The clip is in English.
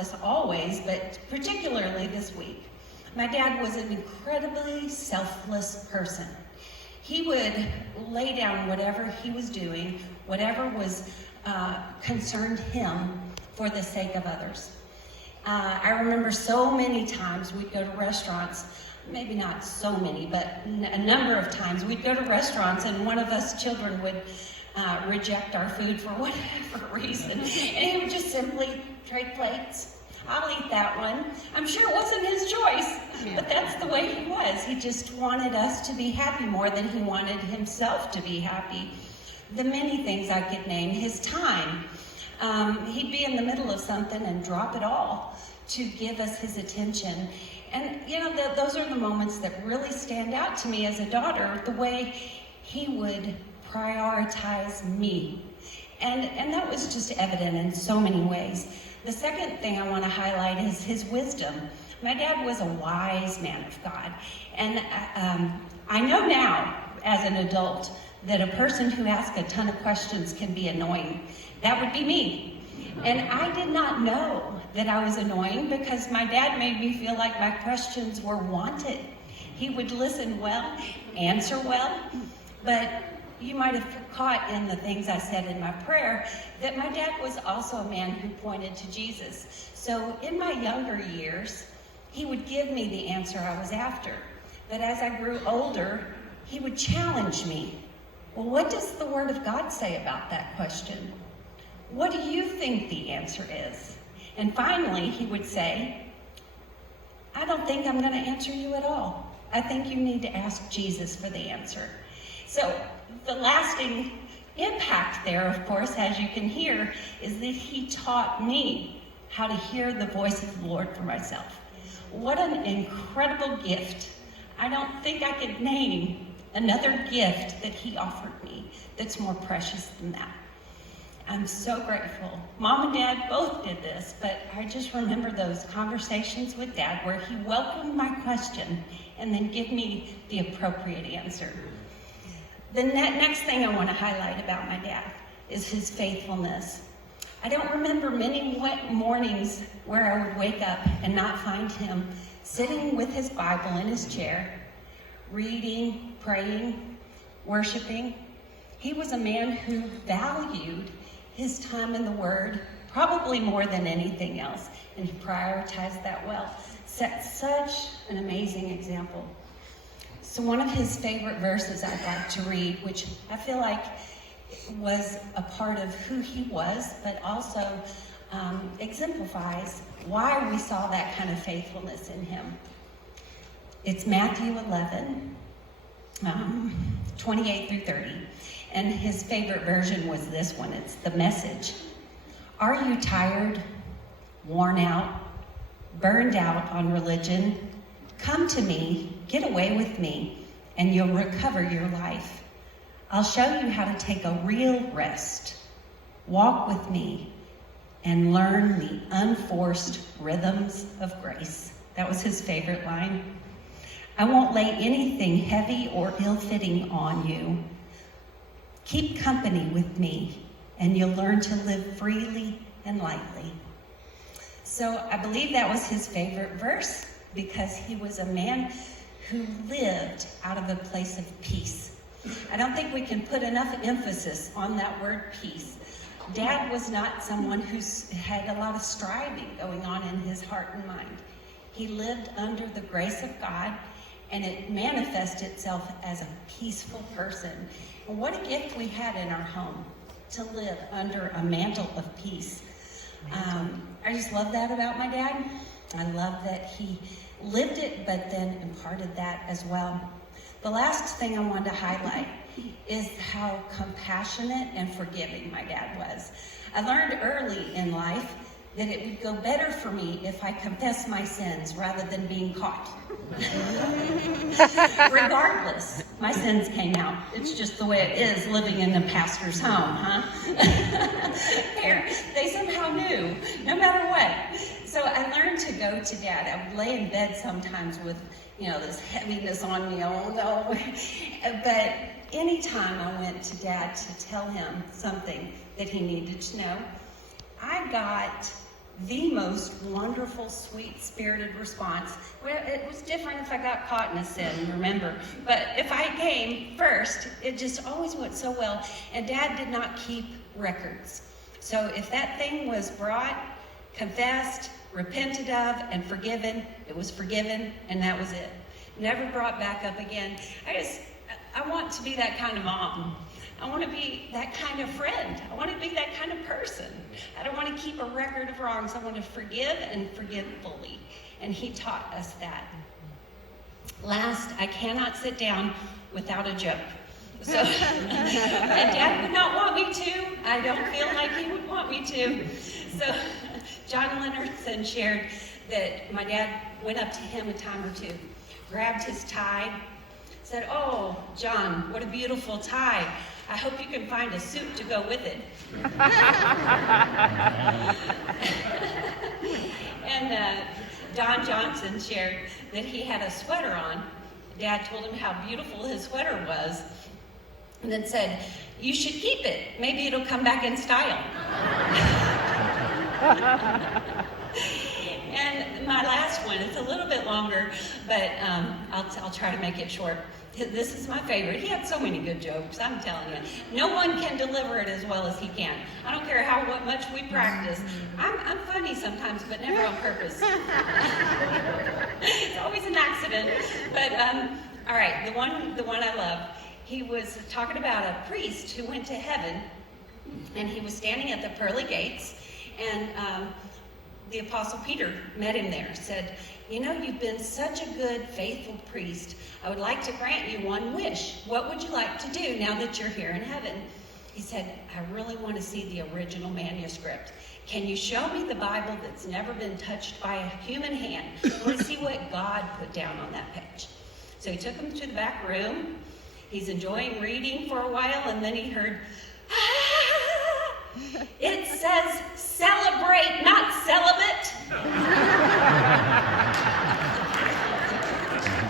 this always, but particularly this week. My dad was an incredibly selfless person. He would lay down whatever he was doing, whatever was concerned him for the sake of others. I remember so many times we'd go to restaurants, maybe not so many, but a number of times we'd go to restaurants and one of us children would reject our food for whatever reason. And he would just simply trade plates. I'll eat that one. I'm sure it wasn't his choice, but that's the way he was. He just wanted us to be happy more than he wanted himself to be happy. The many things I could name, his time. He'd be in the middle of something and drop it all to give us his attention. And those are the moments that really stand out to me as a daughter, the way he would prioritize me. And that was just evident in so many ways. The second thing I want to highlight is his wisdom. My dad was a wise man of God. And I know now, as an adult, that a person who asks a ton of questions can be annoying. That would be me. And I did not know that I was annoying because my dad made me feel like my questions were wanted. He would listen well, answer well, but you might have caught in the things I said in my prayer that my dad was also a man who pointed to Jesus. So in my younger years, he would give me the answer I was after. But as I grew older, he would challenge me. Well, what does the Word of God say about that question? What do you think the answer is? And finally, he would say, I don't think I'm going to answer you at all. I think you need to ask Jesus for the answer. So the lasting impact there, of course, as you can hear, is that he taught me how to hear the voice of the Lord for myself. What an incredible gift. I don't think I could name another gift that he offered me that's more precious than that. I'm so grateful. Mom and Dad both did this, but I just remember those conversations with Dad where he welcomed my question and then give me the appropriate answer. The next thing I want to highlight about my dad is his faithfulness. I don't remember many wet mornings where I would wake up and not find him sitting with his Bible in his chair, reading, praying, worshiping. He was a man who valued his time in the Word, probably more than anything else, and he prioritized that well. Set such an amazing example. So one of his favorite verses I'd like to read, which I feel like was a part of who he was, but also exemplifies why we saw that kind of faithfulness in him. It's Matthew 11, 28 through 30. And his favorite version was this one. It's the Message. Are you tired, worn out, burned out on religion? Come to me, get away with me, and you'll recover your life. I'll show you how to take a real rest. Walk with me and learn the unforced rhythms of grace. That was his favorite line. I won't lay anything heavy or ill-fitting on you. Keep company with me, and you'll learn to live freely and lightly. So I believe that was his favorite verse because he was a man who lived out of a place of peace. I don't think we can put enough emphasis on that word peace. Dad was not someone who had a lot of striving going on in his heart and mind. He lived under the grace of God, and it manifested itself as a peaceful person. And what a gift we had in our home to live under a mantle of peace. I just love that about my dad. I love that he lived it, but then imparted that as well. The last thing I wanted to highlight is how compassionate and forgiving my dad was. I learned early in life that it would go better for me if I confessed my sins rather than being caught. Regardless, my sins came out. It's just the way it is living in the pastor's home, huh? They somehow knew, no matter what. So I learned to go to Dad. I would lay in bed sometimes with, this heaviness on me. Oh no. But anytime I went to Dad to tell him something that he needed to know, I got the most wonderful, sweet-spirited response. Well, it was different if I got caught in a sin, remember. But if I came first, it just always went so well. And Dad did not keep records. So if that thing was brought, confessed, repented of, and forgiven, it was forgiven, and that was it. Never brought back up again. I want to be that kind of mom. I want to be that kind of friend. I want to be that kind of person. I don't want to keep a record of wrongs. I want to forgive and forgive fully. And he taught us that. Last, I cannot sit down without a joke. So, and Dad would not want me to. I don't feel like he would want me to. So, John Leonardson shared that my dad went up to him a time or two, grabbed his tie, said, "Oh, John, what a beautiful tie. I hope you can find a suit to go with it." And Don Johnson shared that he had a sweater on. Dad told him how beautiful his sweater was, and then said, "You should keep it. Maybe it'll come back in style." And my last one, it's a little bit longer, but I'll try to make it short. This is my favorite. He had so many good jokes, I'm telling you. No one can deliver it as well as he can. I don't care what much we practice. I'm funny sometimes, but never on purpose. It's always an accident. But all right, the one I love. He was talking about a priest who went to heaven, and he was standing at the pearly gates, and the Apostle Peter met him there, said, "You know, you've been such a good, faithful priest. I would like to grant you one wish. What would you like to do now that you're here in heaven?" He said, "I really want to see the original manuscript. Can you show me the Bible that's never been touched by a human hand? I want to see what God put down on that page." So he took him to the back room. He's enjoying reading for a while, and then he heard, "Ah, it says celebrate, not